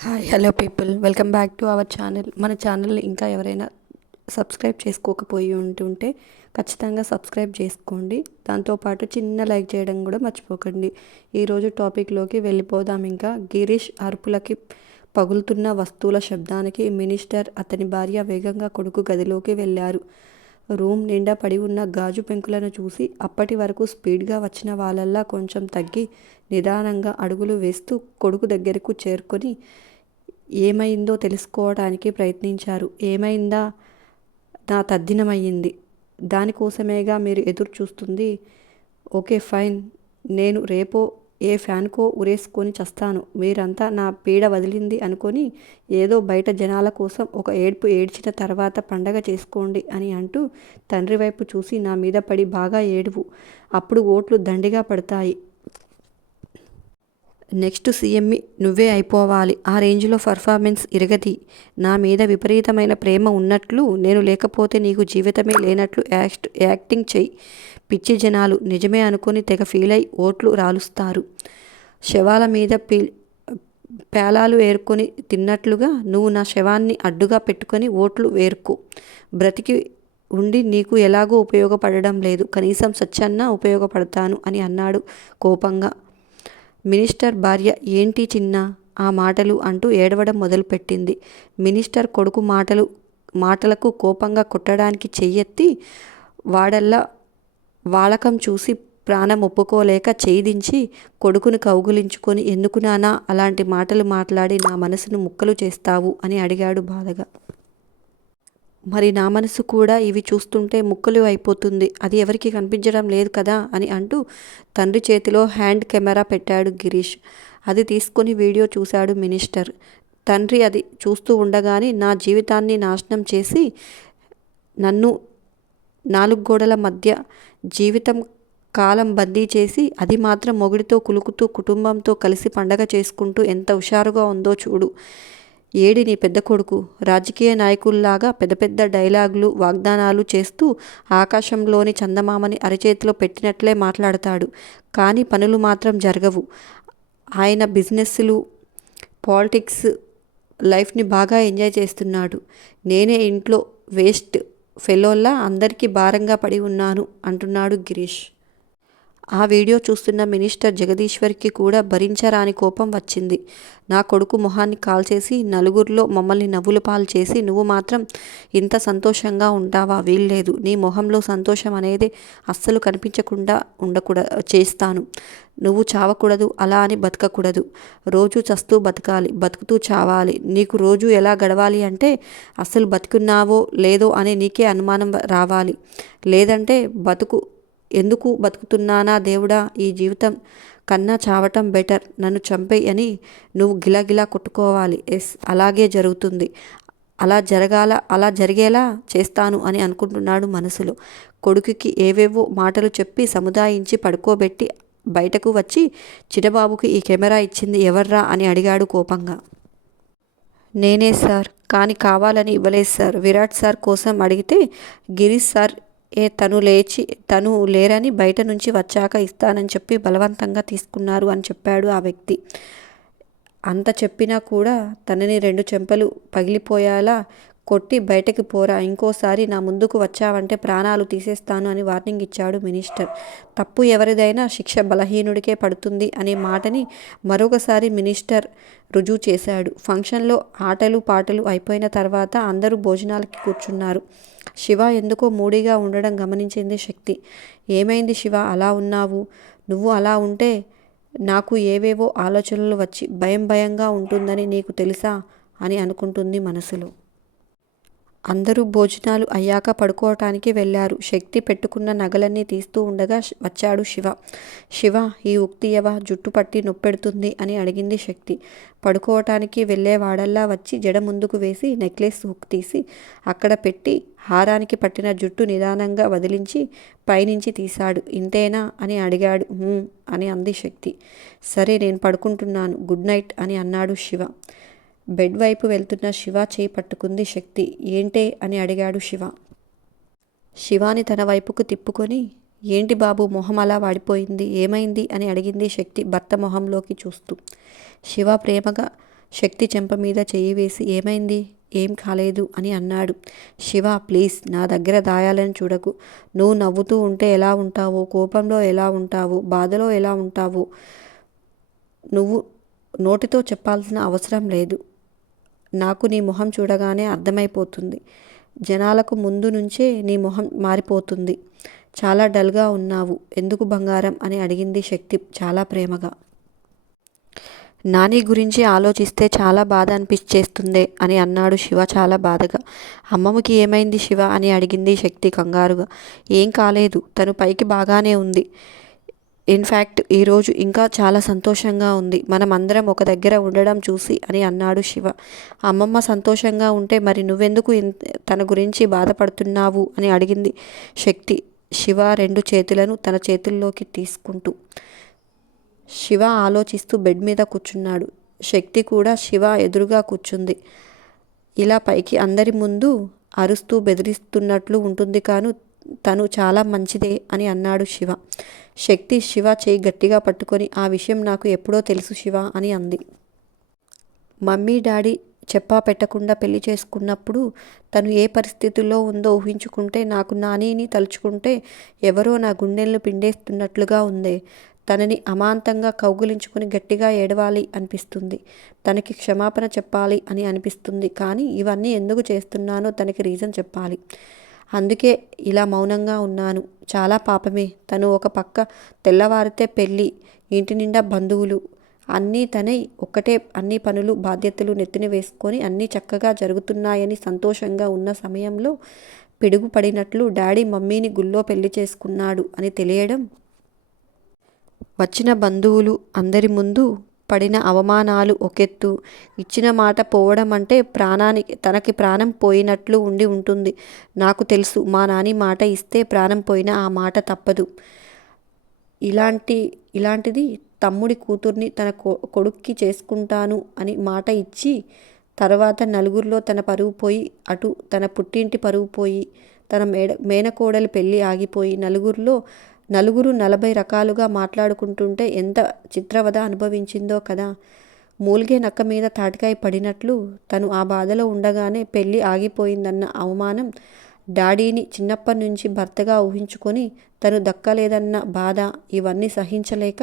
Hi hello people welcome back to our channel. మన ఛానల్ని ఇంకా ఎవరైనా సబ్స్క్రైబ్ చేసుకోకపోయి ఉంటుంటే ఖచ్చితంగా సబ్స్క్రైబ్ చేసుకోండి. దాంతోపాటు చిన్న లైక్ చేయడం కూడా మర్చిపోకండి. ఈరోజు టాపిక్లోకి వెళ్ళిపోదాం. ఇంకా గిరీష్ అరుపులకి పగులుతున్న వస్తువుల శబ్దానికి మినిస్టర్ అతని భార్య వేగంగా కొడుకు గదిలోకి వెళ్ళారు. రూమ్ నిండా పడి ఉన్న గాజు పెంకులను చూసి అప్పటి వరకు స్పీడ్గా వచ్చిన వాళ్ళల్లా కొంచెం తగ్గి నిదానంగా అడుగులు వేస్తూ కొడుకు దగ్గరకు చేరుకొని ఏమైందో తెలుసుకోవడానికి ప్రయత్నించారు. ఏమైందా? నా తద్దినమయ్యింది. దానికోసమేగా మీరు ఎదురు చూస్తుంది. ఓకే ఫైన్, నేను రేపో ఏ ఫ్యాన్కో ఉరేసుకొని చస్తాను. మీరంతా నా పీడ వదిలింది అనుకొని ఏదో బయట జనాల కోసం ఒక ఏడ్పు ఏడ్చిన తర్వాత పండగ చేసుకోండి అని అంటూ తండ్రి వైపు చూసి నా మీద పడి బాగా ఏడువు, అప్పుడు ఓట్లు దండిగా పడతాయి. నెక్స్ట్ సీఎంని నువ్వే అయిపోవాలి. ఆ రేంజ్లో పర్ఫార్మెన్స్ ఇరగది. నా మీద విపరీతమైన ప్రేమ ఉన్నట్లు, నేను లేకపోతే నీకు జీవితమే లేనట్లు యాక్టింగ్ చెయ్యి. పిచ్చి జనాలు నిజమే అనుకుని తెగ ఫీల్ అయి ఓట్లు రాలుస్తారు. శవాల మీద పేలాలు ఏరుకొని తిన్నట్లుగా నువ్వు నా శవాన్ని అడ్డుగా పెట్టుకొని ఓట్లు వేరుకో. బ్రతికి ఉండి నీకు ఎలాగో ఉపయోగపడడం లేదు, కనీసం సచ్చన్నా ఉపయోగపడతాను అని అన్నాడు కోపంగా. మినిస్టర్ భార్య ఏంటి చిన్న ఆ మాటలు అంటూ ఏడవడం మొదలుపెట్టింది. మినిస్టర్ కొడుకు మాటలకు కోపంగా కొట్టడానికి చెయ్యెత్తి వాడల్లా వాలకం చూసి ప్రాణం ఒప్పుకోలేక చేయిదించి కొడుకును కౌగులించుకొని ఎందుకు నానా అలాంటి మాటలు మాట్లాడి నా మనసును ముక్కలు చేస్తావు అని అడిగాడు బాధగా. మరి నా మనసు కూడా ఇవి చూస్తుంటే ముక్కలు అయిపోతుంది. అది ఎవరికి కనిపించడం లేదు కదా అని అంటూ తండ్రి చేతిలో హ్యాండ్ కెమెరా పెట్టాడు గిరీష్. అది తీసుకొని వీడియో చూశాడు మినిస్టర్. తండ్రి అది చూస్తూ ఉండగానే నా జీవితాన్ని నాశనం చేసి నన్ను 4 గోడల మధ్య జీవితం కాలం బందీ చేసి అది మాత్రం మొగుడితో కులుకుతూ కుటుంబంతో కలిసి పండగ చేసుకుంటూ ఎంత హుషారుగా ఉందో చూడు. ఏడి నీ పెద్ద కొడుకు? రాజకీయ నాయకుల్లాగా పెద్ద పెద్ద డైలాగులు వాగ్దానాలు చేస్తూ ఆకాశంలోని చందమామని అరచేతిలో పెట్టినట్లే మాట్లాడతాడు. కానీ పనులు మాత్రం జరగవు. ఆయన బిజినెస్లు, పాలిటిక్స్ లైఫ్ని బాగా ఎంజాయ్ చేస్తున్నాడు. నేనే ఇంట్లో వేస్ట్ ఫెలోల్లా అందరికీ భారంగా పడి ఉన్నాను అంటున్నాడు గిరీష్. ఆ వీడియో చూస్తున్న మినిస్టర్ జగదీశ్వర్కి కూడా భరించరాని కోపం వచ్చింది. నా కొడుకు మొహాన్ని కాల్చేసి నలుగురిలో మమ్మల్ని నవ్వుల పాలు చేసి నువ్వు మాత్రం ఇంత సంతోషంగా ఉంటావా? వీల్లేదు. నీ మొహంలో సంతోషం అనేది అస్సలు కనిపించకుండా చేస్తాను. నువ్వు చావకూడదు, అలా అని బతకకూడదు. రోజు చస్తూ బతకాలి, బతుకుతూ చావాలి. నీకు రోజు ఎలా గడవాలి అంటే అస్సలు బతుకున్నావో లేదో అని నీకే అనుమానం రావాలి. లేదంటే ఎందుకు బతుకుతున్నానా దేవుడా, ఈ జీవితం కన్నా చావటం బెటర్, నన్ను చంపేయ్ అని నువ్వు గిలాగిలా కొట్టుకోవాలి. ఎస్, అలాగే జరుగుతుంది. అలా జరిగేలా చేస్తాను అని అనుకుంటున్నాడు మనసులో. కొడుకుకి ఏవేవో మాటలు చెప్పి సముదాయించి పడుకోబెట్టి బయటకు వచ్చి చిన్నబాబుకి ఈ కెమెరా ఇచ్చింది ఎవర్రా అని అడిగాడు కోపంగా. నేనే సార్, కానీ కావాలని ఇవ్వలేదు సార్. విరాట్ సార్ కోసం అడిగితే గిరీష్ సార్ తను లేరని బయట నుంచి వచ్చాక ఇస్తానని చెప్పి బలవంతంగా తీసుకున్నారు అని చెప్పాడు ఆ వ్యక్తి. అంత చెప్పినా కూడా తనని 2 చెంపలు పగిలిపోయేలా కొట్టి బయటకి పోరా, ఇంకోసారి నా ముందుకు వచ్చావంటే ప్రాణాలు తీసేస్తాను అని వార్నింగ్ ఇచ్చాడు మినిస్టర్. తప్పు ఎవరిదైనా శిక్ష బలహీనుడికే పడుతుంది అనే మాటని మరొకసారి మినిస్టర్ రుజువు చేశాడు. ఫంక్షన్లో ఆటలు పాటలు అయిపోయిన తర్వాత అందరూ భోజనాలకి కూర్చున్నారు. శివ ఎందుకో మూడీగా ఉండడం గమనించింది శక్తి. ఏమైంది శివ, అలా ఉన్నావు? నువ్వు అలా ఉంటే నాకు ఏవేవో ఆలోచనలు వచ్చి భయంగా ఉంటుందని నీకు తెలుసా అని అనుకుంటుంది మనసులో. అందరూ భోజనాలు అయ్యాక పడుకోవటానికి వెళ్ళారు. శక్తి పెట్టుకున్న నగలన్నీ తీస్తూ ఉండగా వచ్చాడు శివ. శివ, ఈ ఉక్తియవ జుట్టు పట్టి నొప్పెడుతుంది అని అడిగింది శక్తి. పడుకోవటానికి వెళ్ళేవాడల్లా వచ్చి జడ ముందుకు వేసి నెక్లెస్ హుక్ తీసి అక్కడ పెట్టి హారానికి పట్టిన జుట్టు నిదానంగా వదిలించి పైనుంచి తీశాడు. ఇంతేనా అని అడిగాడు. అని అంది శక్తి. సరే, నేను పడుకుంటున్నాను, గుడ్ నైట్ అని అన్నాడు శివ. బెడ్ వైపు వెళ్తున్న శివ చేయి పట్టుకుంది శక్తి. ఏంటే అని అడిగాడు శివ. శివాని తన వైపుకు తిప్పుకొని ఏంటి బాబు మొహం అలా వాడిపోయింది, ఏమైంది అని అడిగింది శక్తి భర్త మొహంలోకి చూస్తూ. శివ ప్రేమగా శక్తి చెంప మీద చెయ్యి వేసి ఏమైంది, ఏం కాలేదు అని అన్నాడు. శివ, ప్లీజ్ నా దగ్గర దాయాలని చూడకు. నువ్వు నవ్వుతూ ఉంటే ఎలా ఉంటావో, కోపంలో ఎలా ఉంటావో, బాధలో ఎలా ఉంటావో నువ్వు నోటితో చెప్పాల్సిన అవసరం లేదు. నాకు నీ మొహం చూడగానే అర్థమైపోతుంది. జనాలకు ముందు నుంచే నీ మొహం మారిపోతుంది. చాలా డల్గా ఉన్నావు. ఎందుకు బంగారం అని అడిగింది శక్తి చాలా ప్రేమగా. నాని గురించి ఆలోచిస్తే చాలా బాధ అనిపించేస్తుందే అని అన్నాడు శివ చాలా బాధగా. అమ్మమ్మకి ఏమైంది శివ అని అడిగింది శక్తి కంగారుగా. ఏం కాలేదు, తను పైకి బాగానే ఉంది. ఇన్ఫ్యాక్ట్ ఈరోజు ఇంకా చాలా సంతోషంగా ఉంది. మనం అందరం ఒక దగ్గర ఉండడం చూసి అని అన్నాడు శివ. అమ్మమ్మ సంతోషంగా ఉంటే మరి నువ్వెందుకు తన గురించి బాధపడుతున్నావు అని అడిగింది శక్తి శివ 2 చేతులను తన చేతుల్లోకి తీసుకుంటూ. శివ ఆలోచిస్తూ బెడ్ మీద కూర్చున్నాడు. శక్తి కూడా శివ ఎదురుగా కూర్చుంది. ఇలా పైకి అందరి ముందు అరుస్తూ బెదిరిస్తున్నట్లు ఉంటుంది కాను తను చాలా మంచిదే అని అన్నాడు శివ. శక్తి శివ చేయి గట్టిగా పట్టుకొని ఆ విషయం నాకు ఎప్పుడో తెలుసు శివ అని అంది. మమ్మీ డాడీ చెప్పా పెట్టకుండా పెళ్లి చేసుకున్నప్పుడు తను ఏ పరిస్థితుల్లో ఉందో ఊహించుకుంటే నాకు నానిని తలుచుకుంటే ఎవరో నా గుండెలను పిండేస్తున్నట్లుగా ఉందే. తనని అమాంతంగా కౌగిలించుకొని గట్టిగా ఏడవాలి అనిపిస్తుంది. తనకి క్షమాపణ చెప్పాలి అని అనిపిస్తుంది. కానీ ఇవన్నీ ఎందుకు చేస్తున్నానో తనకి రీజన్ చెప్పాలి. అందుకే ఇలా మౌనంగా ఉన్నాను. చాలా పాపమే. తను ఒక పక్క తెల్లవారితే పెళ్ళి, ఇంటి నిండా బంధువులు, అన్నీ తనై ఒక్కటే అన్ని పనులు బాధ్యతలు నెత్తిన వేసుకొని అన్నీ చక్కగా జరుగుతున్నాయని సంతోషంగా ఉన్న సమయంలో పిడుగు పడినట్లు డాడీ మమ్మీని గుళ్ళో పెళ్లి చేసుకున్నాడు అని తెలియడం, వచ్చిన బంధువులు అందరి ముందు పడిన అవమానాలు ఒకెత్తు, ఇచ్చిన మాట పోవడం అంటే తనకి ప్రాణం పోయినట్లు ఉండి ఉంటుంది. నాకు తెలుసు మా నాని మాట ఇస్తే ప్రాణం పోయినా ఆ మాట తప్పదు. ఇలాంటిది తమ్ముడి కూతుర్ని తన కొడుక్కి చేసుకుంటాను అని మాట ఇచ్చి తర్వాత నలుగురిలో తన పరువు పోయి, అటు తన పుట్టింటి పరువు పోయి, తన మేనకోడలి పెళ్ళి ఆగిపోయి నలుగురు 40 రకాలుగా మాట్లాడుకుంటుంటే ఎంత చిత్రవద అనుభవించిందో కదా. మూలిగే నక్క మీద తాటికాయ పడినట్లు తను ఆ బాధలో ఉండగానే పెళ్ళి ఆగిపోయిందన్న అవమానం, డాడీని చిన్నప్పటి నుంచి భర్తగా ఊహించుకొని తను దక్కలేదన్న బాధ, ఇవన్నీ సహించలేక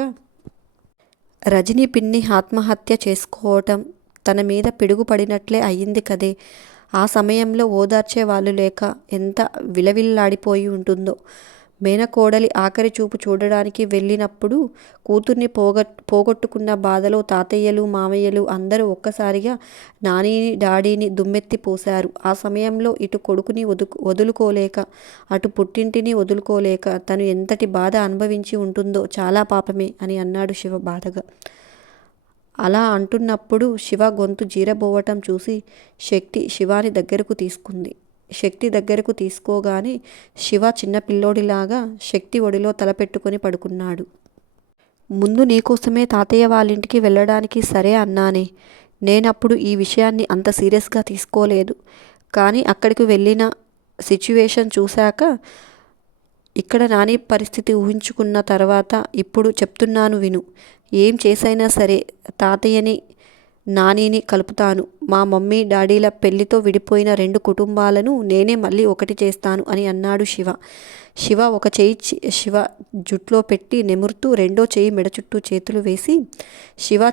రజనీ పిన్ని ఆత్మహత్య చేసుకోవటం తన మీద పిడుగు పడినట్లే అయ్యింది కదే. ఆ సమయంలో ఓదార్చే వాళ్ళు లేక ఎంత విలవిల్లాడిపోయి ఉంటుందో. మేనకోడలి ఆఖరి చూపు చూడడానికి వెళ్ళినప్పుడు కూతుర్ని పోగొట్టుకున్న బాధలో తాతయ్యలు మామయ్యలు అందరూ ఒక్కసారిగా నానిని డాడీని దుమ్మెత్తి పోశారు. ఆ సమయంలో ఇటు కొడుకుని వదులుకోలేక అటు పుట్టింటిని వదులుకోలేక తను ఎంతటి బాధ అనుభవించి ఉంటుందో. చాలా పాపమే అని అన్నాడు శివ బాధగా. అలా అంటున్నప్పుడు శివ గొంతు జీరబోవటం చూసి శక్తి శివాని దగ్గరకు తీసుకుంది. శక్తి దగ్గరకు తీసుకోగానే శివ చిన్న పిల్లోడిలాగా శక్తి ఒడిలో తలపెట్టుకొని పడుకున్నాడు. ముందు నీకోసమే తాతయ్య వాళ్ళింటికి వెళ్ళడానికి సరే అన్నానే. నేనప్పుడు ఈ విషయాన్ని అంత సీరియస్గా తీసుకోలేదు. కానీ అక్కడికి వెళ్ళిన సిచ్యువేషన్ చూశాక, ఇక్కడ నాని పరిస్థితి ఊహించుకున్న తర్వాత ఇప్పుడు చెప్తున్నాను విను. ఏం చేసైనా సరే తాతయ్యని నానిని కలుపుతాను. మా మమ్మీ డాడీల పెళ్లితో విడిపోయిన 2 కుటుంబాలను నేనే మళ్ళీ ఒకటి చేస్తాను అని అన్నాడు శివ. శివ ఒక చెయ్యి శివ జుట్లో పెట్టి నిమురుతూ రెండో చెయ్యి మెడ చుట్టూ చేతులు వేసి శివ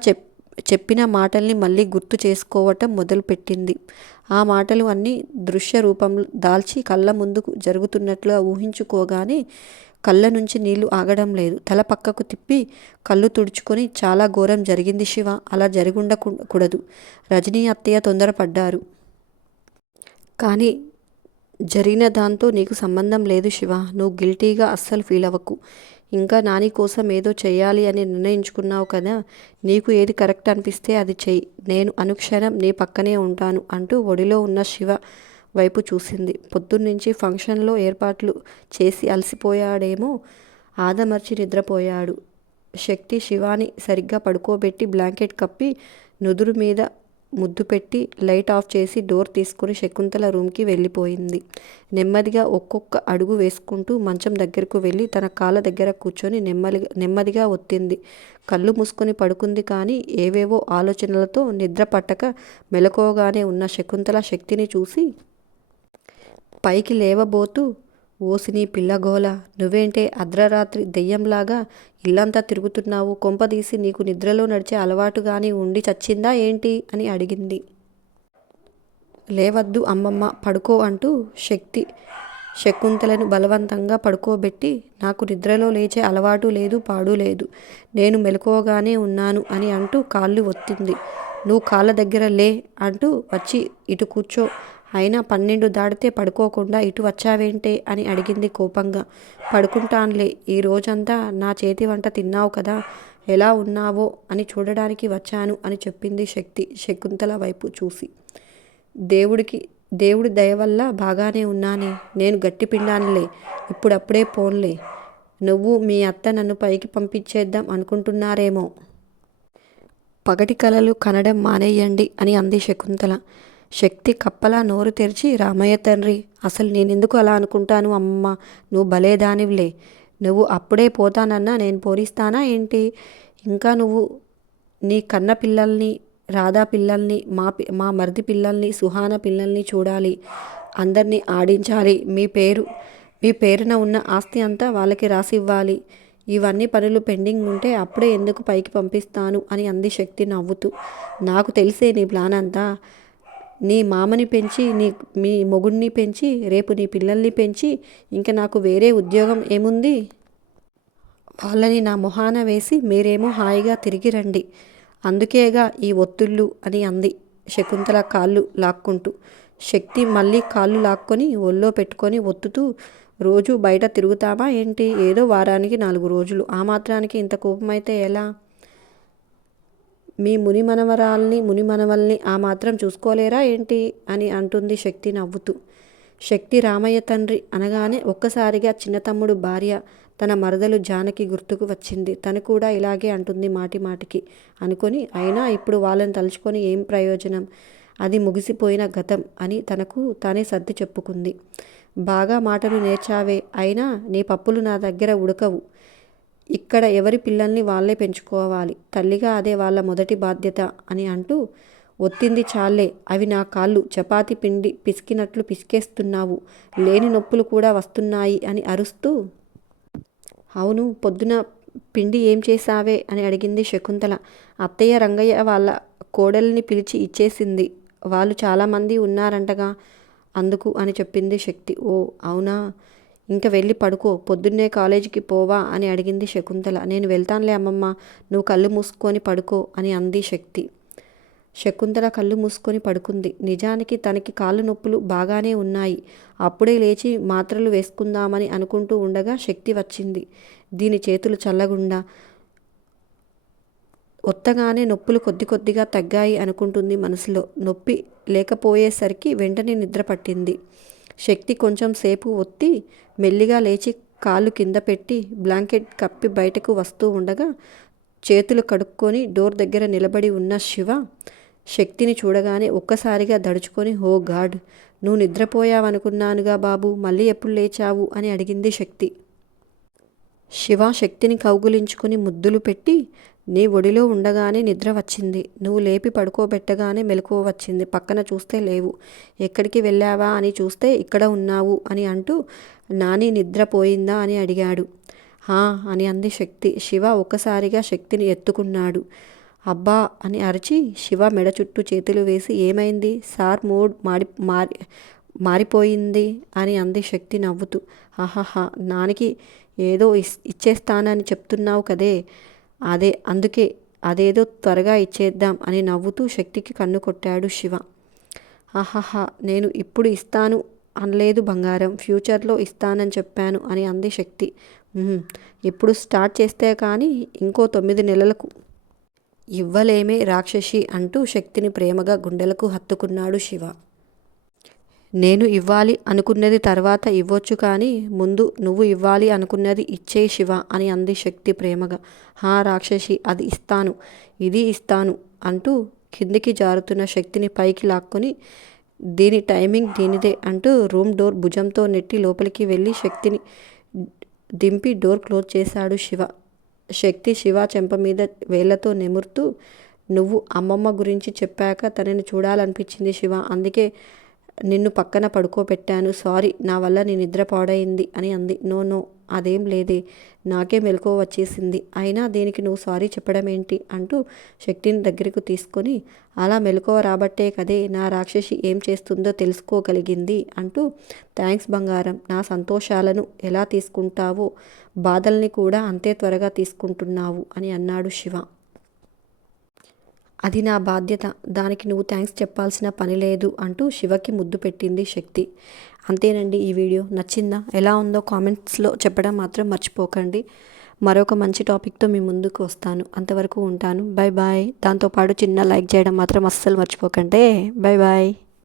చెప్పిన మాటల్ని మళ్ళీ గుర్తు చేసుకోవటం మొదలుపెట్టింది. ఆ మాటలు అన్నీ దృశ్య రూపం దాల్చి కళ్ళ ముందుకు జరుగుతున్నట్లుగా ఊహించుకోగానే కళ్ళ నుంచి నీళ్లు ఆగడం లేదు. తల పక్కకు తిప్పి కళ్ళు తుడుచుకొని చాలా ఘోరం జరిగింది శివ, అలా జరిగుండకూడదు. రజనీ అత్తయ్య తొందరపడ్డారు. కానీ జరిగిన దాంతో నీకు సంబంధం లేదు శివ. నువ్వు గిల్టీగా అస్సలు ఫీల్ అవ్వకు. ఇంకా నాని కోసం ఏదో చెయ్యాలి అని నిర్ణయించుకున్నావు కదా. నీకు ఏది కరెక్ట్ అనిపిస్తే అది చెయ్యి. నేను అనుక్షణం నీ పక్కనే ఉంటాను అంటూ ఒడిలో ఉన్న శివ వైపు చూసింది. పొద్దున్నుంచి ఫంక్షన్లో ఏర్పాట్లు చేసి అలసిపోయాడేమో, ఆదమర్చి నిద్రపోయాడు. శక్తి శివాని సరిగ్గా పడుకోబెట్టి బ్లాంకెట్ కప్పి నుదురు మీద ముద్దు పెట్టి లైట్ ఆఫ్ చేసి డోర్ తీసుకుని శకుంతల రూమ్కి వెళ్ళిపోయింది. నెమ్మదిగా ఒక్కొక్క అడుగు వేసుకుంటూ మంచం దగ్గరకు వెళ్ళి తన కాళ్ళ దగ్గర కూర్చొని నెమ్మదిగా ఒత్తింది. కళ్ళు మూసుకొని పడుకుంది. కానీ ఏవేవో ఆలోచనలతో నిద్ర పట్టక మెలకువగానే ఉన్న శకుంతల శక్తిని చూసి పైకి లేవబోతూ, ఓసిని పిల్లగోల, నువ్వేంటే అర్ధరాత్రి దెయ్యంలాగా ఇల్లంతా తిరుగుతున్నావు? కొంపదీసి నీకు నిద్రలో నడిచే అలవాటుగాని ఉండి చచ్చిందా ఏంటి అని అడిగింది. లేవద్దు అమ్మమ్మ, పడుకో అంటూ శకుంతలను బలవంతంగా పడుకోబెట్టి, నాకు నిద్రలో లేచే అలవాటు లేదు, పాడు లేదు, నేను మెలకువగానే ఉన్నాను అని అంటూ కాళ్ళు ఒత్తింది. నువ్వు కాళ్ళ దగ్గర లే అంటూ వచ్చి ఇటు కూర్చో, అయినా 12 దాటితే పడుకోకుండా ఇటు వచ్చావేంటే అని అడిగింది కోపంగా. పడుకుంటాన్లే, ఈ రోజంతా నా చేతి వంట తిన్నావు కదా, ఎలా ఉన్నావో అని చూడడానికి వచ్చాను అని చెప్పింది శక్తి శకుంతల వైపు చూసి. దేవుడి దయవల్ల బాగానే ఉన్నానే, నేను గట్టి పిండానులే, ఇప్పుడప్పుడే పోన్లే, నువ్వు మీ అత్త నన్ను పైకి పంపించేద్దాం అనుకుంటున్నారేమో, పగటి కలలు కనడం మానేయండి అని అంది శకుంతల. శక్తి కప్పలా నోరు తెరిచి, రామయ్య తండ్రి, అసలు నేనెందుకు అలా అనుకుంటాను అమ్మమ్మ, నువ్వు భలేదానివిలే, నువ్వు అప్పుడే పోతానన్నా నేను పోనిస్తానా ఏంటి? ఇంకా నువ్వు నీ కన్న పిల్లల్ని, రాధా పిల్లల్ని, మా మరిది పిల్లల్ని, సుహాన పిల్లల్ని చూడాలి, అందరినీ ఆడించాలి, మీ పేరున ఉన్న ఆస్తి అంతా వాళ్ళకి రాసివ్వాలి, ఇవన్నీ పనులు పెండింగ్ ఉంటే అప్పుడే ఎందుకు పైకి పంపిస్తాను అని అంది శక్తి నవ్వుతూ. నాకు తెలిసే నీ ప్లాన్ అంతా, నీ మామని పెంచి, మీ మొగుడిని పెంచి, రేపు నీ పిల్లల్ని పెంచి, ఇంకా నాకు వేరే ఉద్యోగం ఏముంది? వాళ్ళని నా మొహాన వేసి మీరేమో హాయిగా తిరిగి రండి, అందుకేగా ఈ ఒత్తుళ్ళు అని అంది శకుంతల కాళ్ళు లాక్కుంటూ. శక్తి మళ్ళీ కాళ్ళు లాక్కొని ఒళ్ళో పెట్టుకొని ఒత్తుతూ, రోజు బయట తిరుగుతామా ఏంటి? ఏదో వారానికి 4 రోజులు, ఆ మాత్రానికి ఇంత కోపమైతే ఎలా? మీ మునిమనవల్ని ఆ మాత్రం చూసుకోలేరా ఏంటి అని అంటుంది శక్తి నవ్వుతూ. శక్తి రామయ్య తండ్రి అనగానే ఒక్కసారిగా చిన్న తమ్ముడు భార్య, తన మరదలు జానకి గుర్తుకు వచ్చింది. తను కూడా ఇలాగే అంటుంది మాటి మాటికి అనుకొని, అయినా ఇప్పుడు వాళ్ళని తలుచుకొని ఏం ప్రయోజనం, అది ముగిసిపోయిన గతం అని తనకు తానే సర్ది చెప్పుకుంది. బాగా మాటలు నేర్చావే, అయినా నీ పప్పులు నా దగ్గర ఉడకవు, ఇక్కడ ఎవరి పిల్లల్ని వాళ్ళే పెంచుకోవాలి, తల్లిగా అదే వాళ్ళ మొదటి బాధ్యత అని అంటూ ఒత్తింది. చాలే, అవి నా కాళ్ళు చపాతి పిండి పిసికినట్లు పిసికేస్తున్నావు, లేని నొప్పులు కూడా వస్తున్నాయి అని అరుస్తూ. అవును, పొద్దున పిండి ఏం చేశావే అని అడిగింది శకుంతల. అత్తయ్య రంగయ్య వాళ్ళ కోడల్ని పిలిచి ఇచ్చేసింది, వాళ్ళు చాలామంది ఉన్నారంటగా, అందుకు అని చెప్పింది శక్తి. ఓ అవునా, ఇంక వెళ్ళి పడుకో, పొద్దున్నే కాలేజీకి పోవా అని అడిగింది శకుంతల. నేను వెళ్తానులే అమ్మమ్మ, నువ్వు కళ్ళు మూసుకొని పడుకో అని అంది శక్తి. శకుంతల కళ్ళు మూసుకొని పడుకుంది. నిజానికి తనకి కాళ్ళు నొప్పులు బాగానే ఉన్నాయి. అప్పుడే లేచి మాత్రలు వేసుకుందామని అనుకుంటూ ఉండగా శక్తి వచ్చింది. దీని చేతులు చల్లగుండా ఒత్తగానే నొప్పులు కొద్దిగా తగ్గాయి అనుకుంటుంది మనసులో. నొప్పి లేకపోయేసరికి వెంటనే నిద్ర పట్టింది. శక్తి కొంచెం సేపు ఒత్తి మెల్లిగా లేచి కాళ్ళు కింద పెట్టి బ్లాంకెట్ కప్పి బయటకు వస్తూ ఉండగా చేతులు కడుక్కొని డోర్ దగ్గర నిలబడి ఉన్న శివ శక్తిని చూడగానే ఒక్కసారిగా దడుచుకొని, ఓ గాడ్, నువ్వు నిద్రపోయావనుకున్నానుగా బాబు, మళ్ళీ ఎప్పుడు లేచావు అని అడిగింది శక్తి. శివ శక్తిని కౌగులించుకుని ముద్దులు పెట్టి, నీ ఒడిలో ఉండగానే నిద్ర వచ్చింది, నువ్వు లేపి పడుకోబెట్టగానే మెలకువ వచ్చింది, పక్కన చూస్తే లేవు, ఎక్కడికి వెళ్ళావా అని చూస్తే ఇక్కడ ఉన్నావు అని అంటూ, నాని నిద్రపోయిందా అని అడిగాడు. హా అని అంది శక్తి. శివ ఒక్కసారిగా శక్తిని ఎత్తుకున్నాడు. అబ్బా అని అరిచి శివ మెడ చుట్టూ చేతులు వేసి, ఏమైంది సార్, మూడ్ మారిపోయింది అని అంది శక్తి నవ్వుతూ. ఆహాహా, నానికి ఏదో ఇచ్చేస్తానని చెప్తున్నావు కదే, అందుకే అదేదో త్వరగా ఇచ్చేద్దాం అని నవ్వుతూ శక్తికి కన్ను కొట్టాడు శివ. ఆహాహా, నేను ఇప్పుడు ఇస్తాను అనలేదు బంగారం, ఫ్యూచర్లో ఇస్తానని చెప్పాను అని అంది శక్తి. ఇప్పుడు స్టార్ట్ చేస్తే కానీ ఇంకో 9 నెలలకు ఇవ్వలేమే రాక్షసి అంటూ శక్తిని ప్రేమగా గుండెలకు హత్తుకున్నాడు శివ. నేను ఇవ్వాలి అనుకున్నది తర్వాత ఇవ్వొచ్చు, కానీ ముందు నువ్వు ఇవ్వాలి అనుకున్నది ఇచ్చేయి శివ అని అంది శక్తి ప్రేమగా. హా రాక్షసి, అది ఇస్తాను, ఇది ఇస్తాను అంటూ కిందికి జారుతున్న శక్తిని పైకి లాక్కొని దీని టైమింగ్ దీనిదే అంటూ రూమ్ డోర్ భుజంతో నెట్టి లోపలికి వెళ్ళి శక్తిని దింపి డోర్ క్లోజ్ చేశాడు శివ. శక్తి శివ చెంప మీద వేళ్లతో నెమురుతూ, నువ్వు అమ్మమ్మ గురించి చెప్పాక తనని చూడాలనిపించింది శివ, అందుకే నిన్ను పక్కన పడుకోబెట్టాను. సారీ, నా వల్ల నీ నిద్ర పాడైంది అని అంది. నో నో, అదేం లేదే, నాకే మెలకువ వచ్చేసింది. అయినా దీనికి నువ్వు సారీ చెప్పడం ఏంటి అంటూ శక్తిని దగ్గరకు తీసుకొని, అలా మెలకువ రాబట్టే కదే నా రాక్షసి ఏం చేస్తుందో తెలుసుకోగలిగింది అంటూ, థ్యాంక్స్ బంగారం, నా సంతోషాలను ఎలా తీసుకుంటావో బాధల్ని కూడా అంతే త్వరగా తీసుకుంటున్నావు అని అన్నాడు శివ. అది నా బాధ్యత, దానికి నువ్వు థ్యాంక్స్ చెప్పాల్సిన పని లేదు అంటూ శివకి ముద్దు పెట్టింది శక్తి. అంతేనండి, ఈ వీడియో నచ్చిందా? ఎలా ఉందో కామెంట్స్లో చెప్పడం మాత్రం మర్చిపోకండి. మరొక మంచి టాపిక్తో మీ ముందుకు వస్తాను. అంతవరకు ఉంటాను. Bye bye. దాంతోపాటు చిన్న లైక్ చేయడం మాత్రం అస్సలు మర్చిపోకండి. Bye bye.